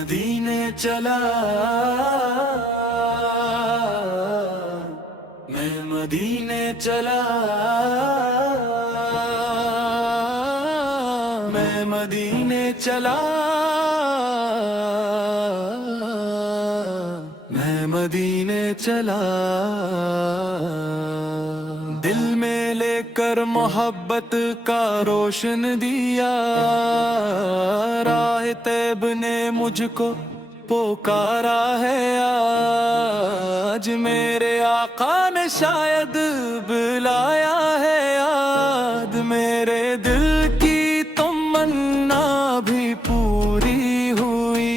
مدینے چلا، میں مدینے چلا، میں مدینے چلا، میں مدینے چلا، دل میں لے کر محبت کا روشن دیا، راہ طیب نے مجھ کو پکارا ہے آج، میرے آقا نے شاید بلایا ہے یاد، میرے دل کی تمنا بھی پوری ہوئی،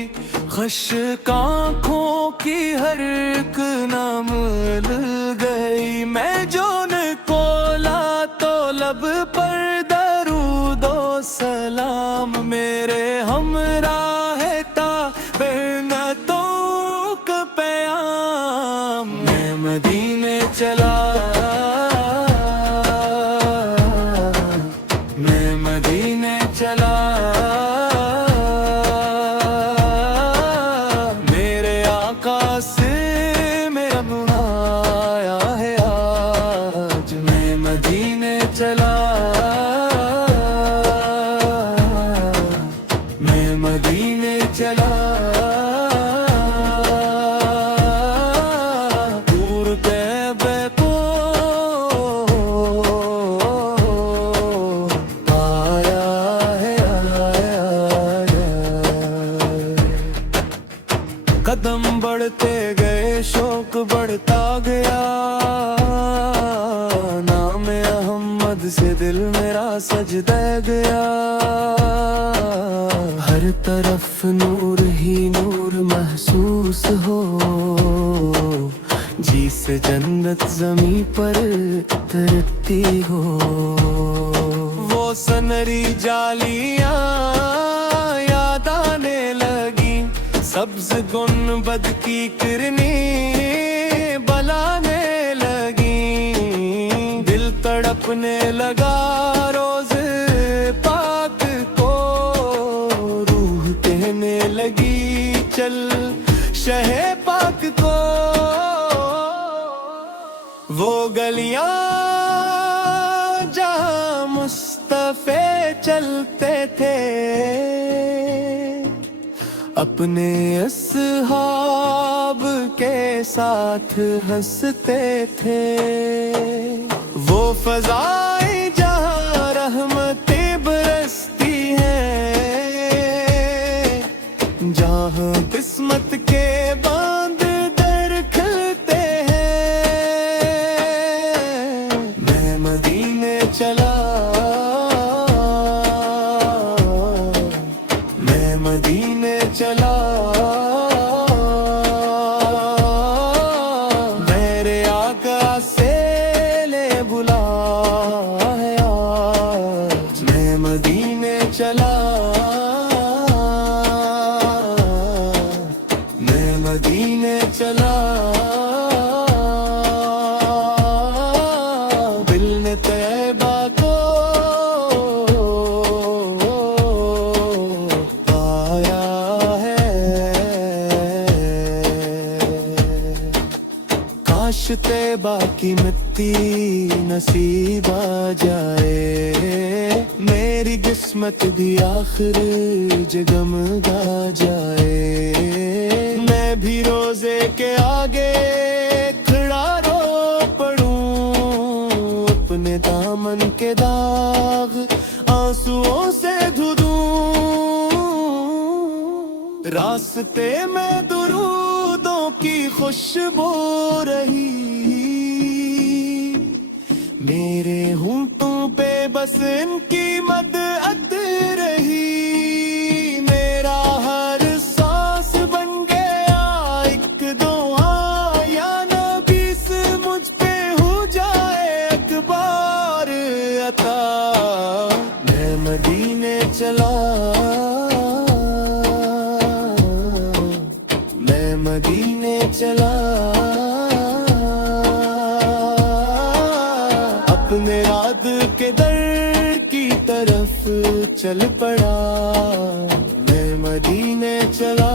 خشک آنکھوں کی ہر ایک نہ مل گئی، میں جو کھولا تو لب پر درود و سلام، میرے ہمراہ تھا محنتوں کا پیام، میں مدینے چلا، میں مدینے چلا، میرے آقا سے میرا بنایا ہے آج، میں مدینے چلا، میں مدینے چلا، دور کعبے کو آیا ہے قدم بڑھتے گئے، شوق بڑھتا گیا، نام احمد سے دل میرا سجدہ گیا، ہر طرف نور ہی نور محسوس ہو، جی سے جنت زمیں پر ترتی ہو، وہ سنری جالیاں یاد آنے لگی، سبز گنبد کی کرنیں بلانے لگی، دل تڑپنے لگا روز پاک کو، روح کہنے لگی چل شہ پاک کو، وہ گلیاں جہاں مصطفی چلتے تھے، اپنے اصحاب کے ساتھ ہنستے تھے، وہ فضائیں جہاں رحمتیں برستی ہیں، جہاں قسمت کے باندھ در کھلتے ہیں، میں مدینے چلا، میں مدینے چلا، میرے آقا سے لے بلا ہے آج، میں مدینے چلا، میں مدینے چلا، دل نے طیبہ کو کاش طیبہ کی مٹی نصیب آ جائے، میری قسمت بھی آخر جگمگا جائے، میں بھی روزے کے آگے کھڑا رو پڑوں، اپنے دامن کے داغ آنسوؤں سے دھو دوں، راستے میں درودوں کی خوشبو رہی، میرے ہونٹوں پہ بس ان کی مدعت رہی، میرا ہر سانس بن گیا ایک دعا، یا نبی سے مجھ پہ ہو جائے اکبار عطا، میں مدینے چلا، میں مدینے چلا، اپنے رات کے در کی طرف چل پڑا، میں مدینے چلا،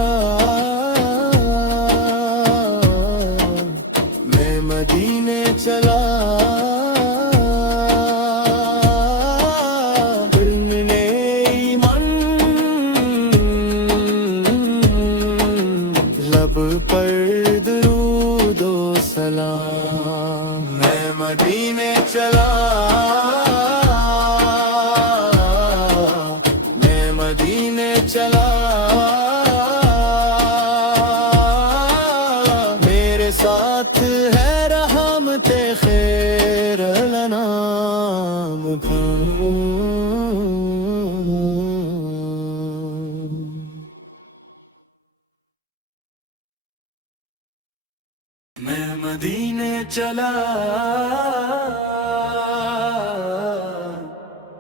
میں مدینے چلا،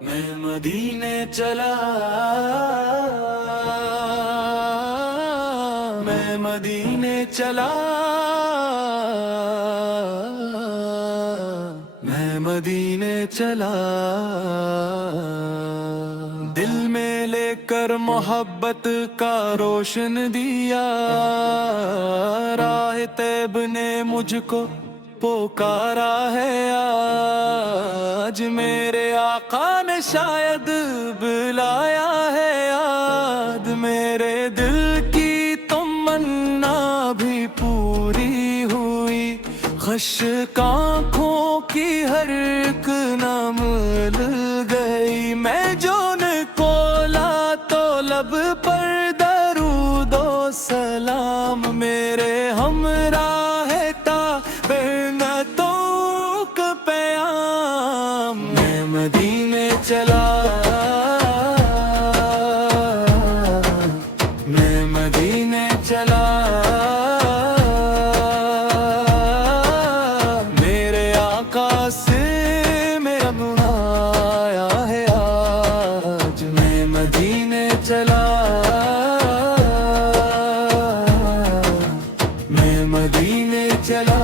میں مدینے چلا، میں مدینے چلا، میں مدینے چلا، دل میں لے کر محبت کا روشن دیا، راہ طیب نے مجھ کو پکارا ہے آج، میرے آقا نے شاید بلایا ہے یاد، میرے دل کی تمنا بھی پوری ہوئی، خشک آنکھوں کی ہر ایک نہ مل گئی، میں جون کو لا تو لب پر درود و سلام، میرے ہمراہ تا محنتوں کا پیام، میں مدینے چلا، میں مدینے چلا، میرے آقا سے میرا منایا ہے آج، میں مدینے چلا، میں مدینے چلا،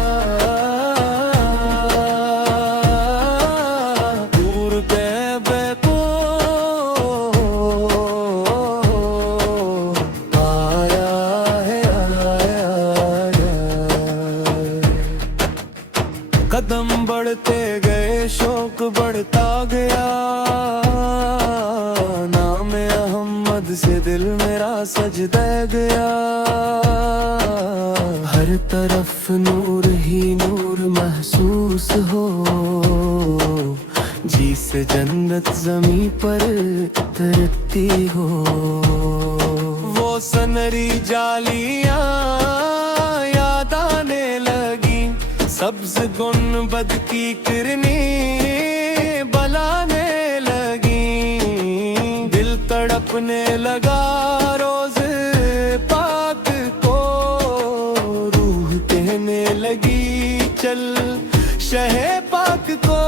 دور کعبے کو آیا ہے قدم بڑھتے گئے شوق بڑھتا گیا، نام احمد سے دل میرا سجدہ گیا، ہر طرف نور ہی نور محسوس ہو، جی سے جنت زمیں پر ترتی ہو، وہ سنری جالیاں یاد آنے لگی، سبز گنبد کی کرنیں بلانے لگی، دل تڑپنے لگا روز پاک کو، روح کہنے لگی چل شہ پاک کو،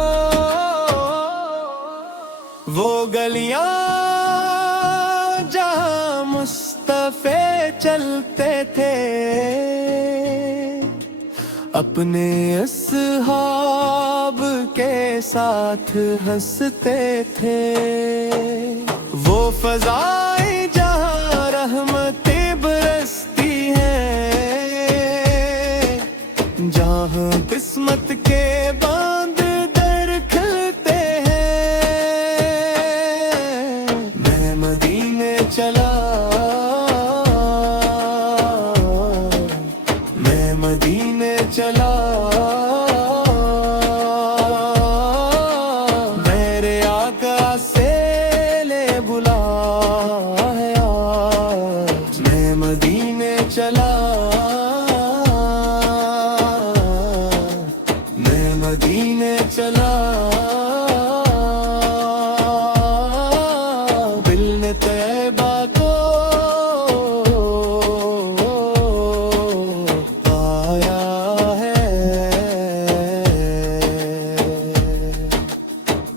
وہ گلیاں جہاں مصطفی چلتے تھے، اپنے اصحاب کے ساتھ ہنستے تھے، وہ فضائیں جہاں رحمتیں برستی ہیں، جہاں قسمت کے باندھ در کھلتے ہیں، میں مدینے چلا، میں مدینے چلا، میرے آقا سے لے بلا ہے آج، میں مدینے چلا، میں مدینے چلا، دل نے طیبہ کو پایا ہے،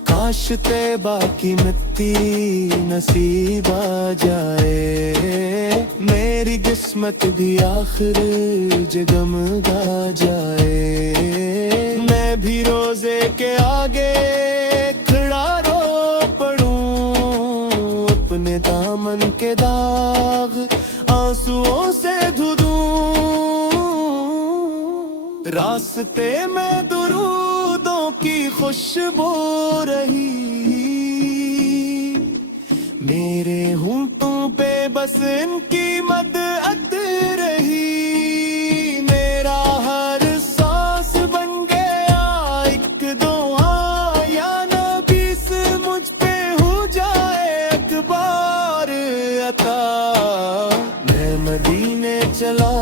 کاش طیبہ کی مٹی نصیب آ جائے، میری قسمت بھی آخر جگمگا جائے، میں بھی روزے کے آگے کھڑا رو پڑوں، اپنے دامن کے داغ آنسوؤں سے دھو دوں، راستے میں درودوں کی خوشبو رہی، میرے ہونٹوں پہ بس ان کی مدعت رہی، میرا ہر سانس بن گیا ایک دعا، یا نبی سے مجھ پہ ہو جائے اکبار عطا، میں مدینے چلا،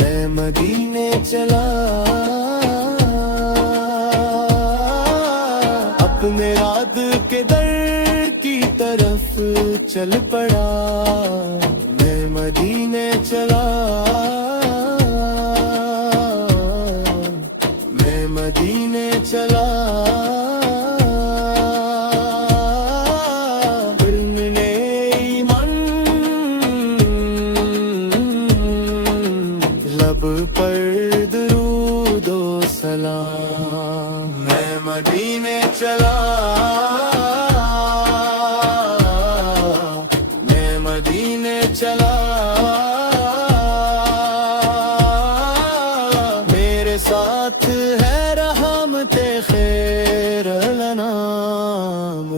میں مدینے چلا، اپنے رات کے در کی طرف چل پڑا، میں مدینے چلا میں مدینے چلا علم نے ایمان لب پر درود و سلام میں مدینے چلا میں مدینے چلا میرے ساتھ ہے رحمت خیر الانام